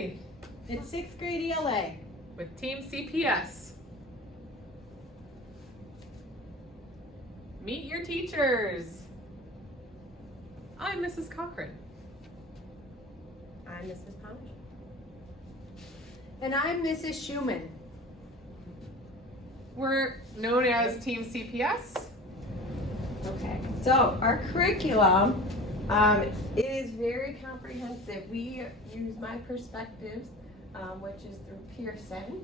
Hi, It's 6th grade ELA. with Team CPS. Meet your teachers. I'm Mrs. Cochran. I'm Mrs. Pouch. And I'm Mrs. Schumann. We're known as Team CPS. Okay, so our curriculum is very comprehensive. We use My Perspectives, which is through Pearson,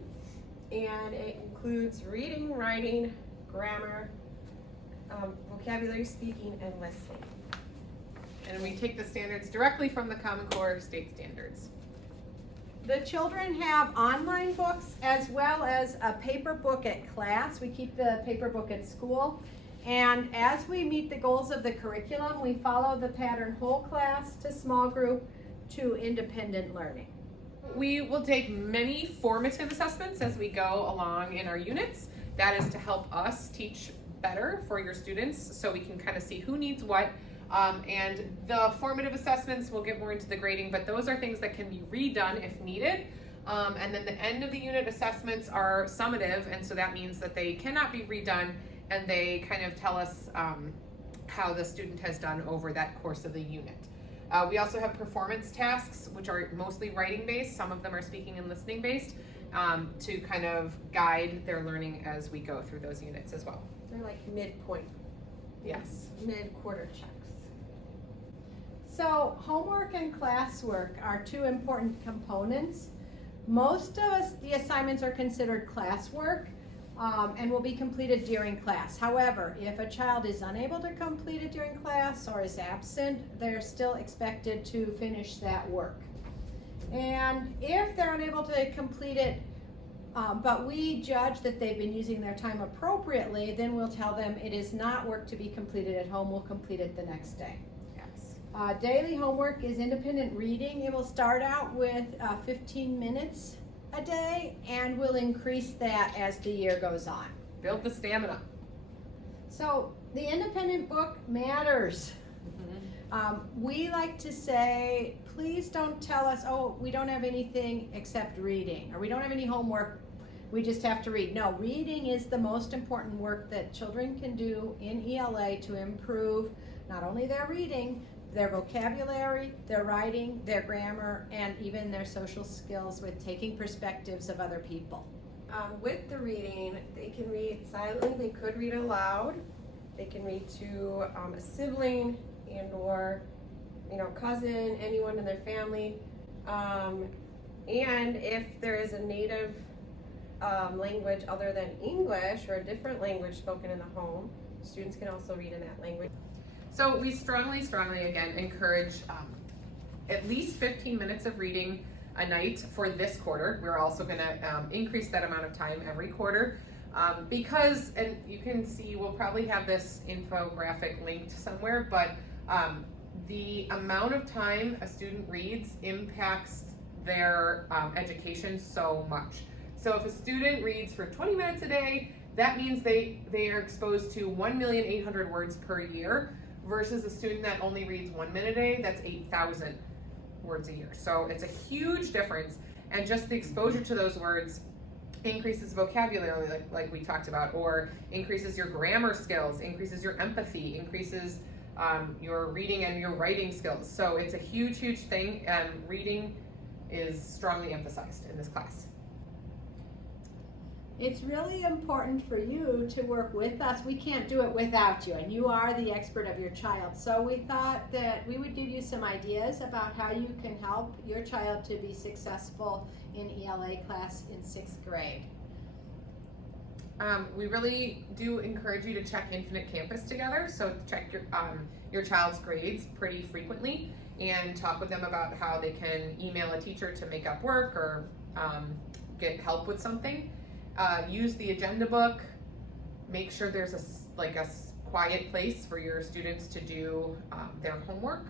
and it includes reading, writing, grammar, vocabulary, speaking, and listening. And we take the standards directly from the Common Core state standards. The children have online books as well as a paper book at class. We keep the paper book at school. And as we meet the goals of the curriculum, we follow the pattern whole class to small group to independent learning. We will take many formative assessments as we go along in our units. That is to help us teach better for your students so we can kind of see who needs what. And the formative assessments, we'll get more into the grading, but those are things that can be redone if needed. And then the end of the unit assessments are summative, and so that means that they cannot be redone, and they kind of tell us how the student has done over that course of the unit. We also have performance tasks, which are mostly writing based. Some of them are speaking and listening based, to kind of guide their learning as we go through those units as well. They're like midpoint, Yes. mid-quarter checks. So homework and classwork are two important components. Most of the assignments are considered classwork and will be completed during class. However, if a child is unable to complete it during class or is absent, they're still expected to finish that work. And if they're unable to complete it, but we judge that they've been using their time appropriately, then we'll tell them it is not work to be completed at home. We'll complete it the next day. Daily homework is independent reading. It will start out with 15 minutes a day, and we'll increase that as the year goes on. Build the stamina. So the independent book matters. We like to say, please don't tell us, oh, we don't have anything except reading, or we don't have any homework, we just have to read. No, reading is the most important work that children can do in ELA to improve not only their reading, their vocabulary, their writing, their grammar, and even their social skills with taking perspectives of other people. With the reading, they can read silently, they could read aloud, they can read to a sibling and or cousin, anyone in their family. And if there is a native language other than English or a different language spoken in the home, students can also read in that language. So we strongly again encourage at least 15 minutes of reading a night for this quarter. We're also going to increase that amount of time every quarter because, and you can see, we'll probably have this infographic linked somewhere, but the amount of time a student reads impacts their education so much. So if a student reads for 20 minutes a day, that means they are exposed to 1,800,000 words per year, versus a student that only reads 1 minute a day, that's 8,000 words a year. So it's a huge difference, and just the exposure to those words increases vocabulary like we talked about, or increases your grammar skills, increases your empathy, increases your reading and your writing skills. So it's a huge thing, and reading is strongly emphasized in this class. It's really important for you to work with us. We can't do it without you, and you are the expert of your child. So we thought that we would give you some ideas about how you can help your child to be successful in ELA class in 6th grade. We really do encourage you to check Infinite Campus together, so check your child's grades pretty frequently and talk with them about how they can email a teacher to make up work or get help with something. Use the agenda book. Make sure there's a quiet place for your students to do their homework.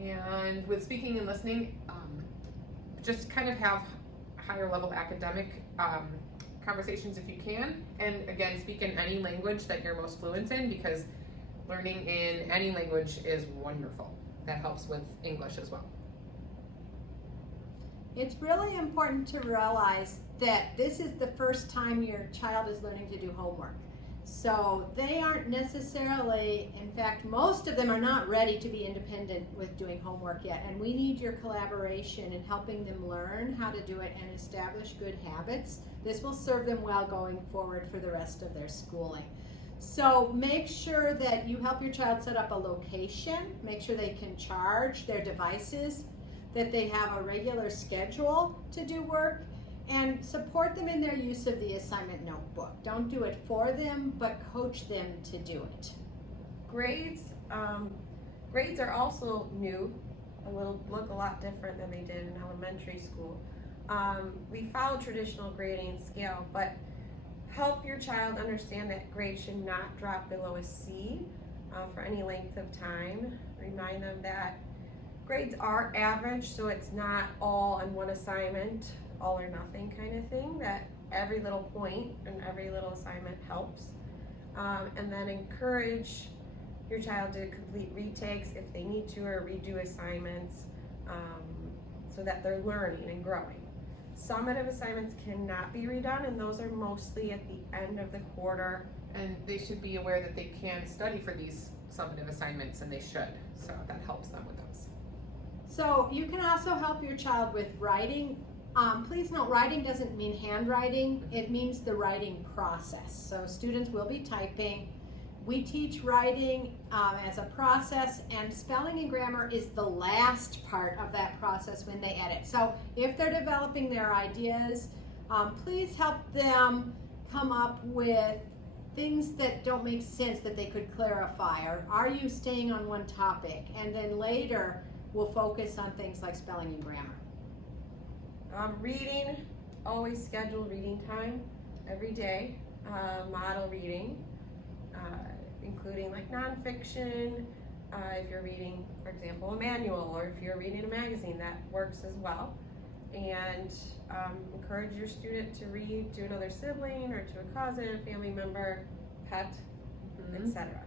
And with speaking and listening, just kind of have higher level academic conversations if you can. And again, speak in any language that you're most fluent in, because learning in any language is wonderful. That helps with English as well. It's really important to realize that this is the first time your child is learning to do homework. So they aren't necessarily, in fact, most of them are not ready to be independent with doing homework yet. And we need your collaboration in helping them learn how to do it and establish good habits. This will serve them well going forward for the rest of their schooling. So make sure that you help your child set up a location, make sure they can charge their devices, that they have a regular schedule to do work, and support them in their use of the assignment notebook. Don't do it for them, but coach them to do it. Grades are also new, look a lot different than they did in elementary school. We follow traditional grading and scale, but help your child understand that grades should not drop below a C for any length of time. Remind them that grades are average, so it's not all on one assignment, all or nothing kind of thing, that every little point and every little assignment helps. And then encourage your child to complete retakes if they need to, or redo assignments, so that they're learning and growing. Summative assignments cannot be redone, and those are mostly at the end of the quarter. And they should be aware that they can study for these summative assignments, and they should, so that helps them with those. So you can also help your child with writing. Please note, writing doesn't mean handwriting, it means the writing process. So students will be typing. We teach writing as a process, and spelling and grammar is the last part of that process when they edit. So if they're developing their ideas, please help them come up with things that don't make sense that they could clarify, or are you staying on one topic? And then later we'll focus on things like spelling and grammar. Reading, always schedule reading time every day, model reading, including like nonfiction, if you're reading, for example, a manual, or if you're reading a magazine, that works as well. And encourage your student to read to another sibling, or to a cousin, family member, pet, etc.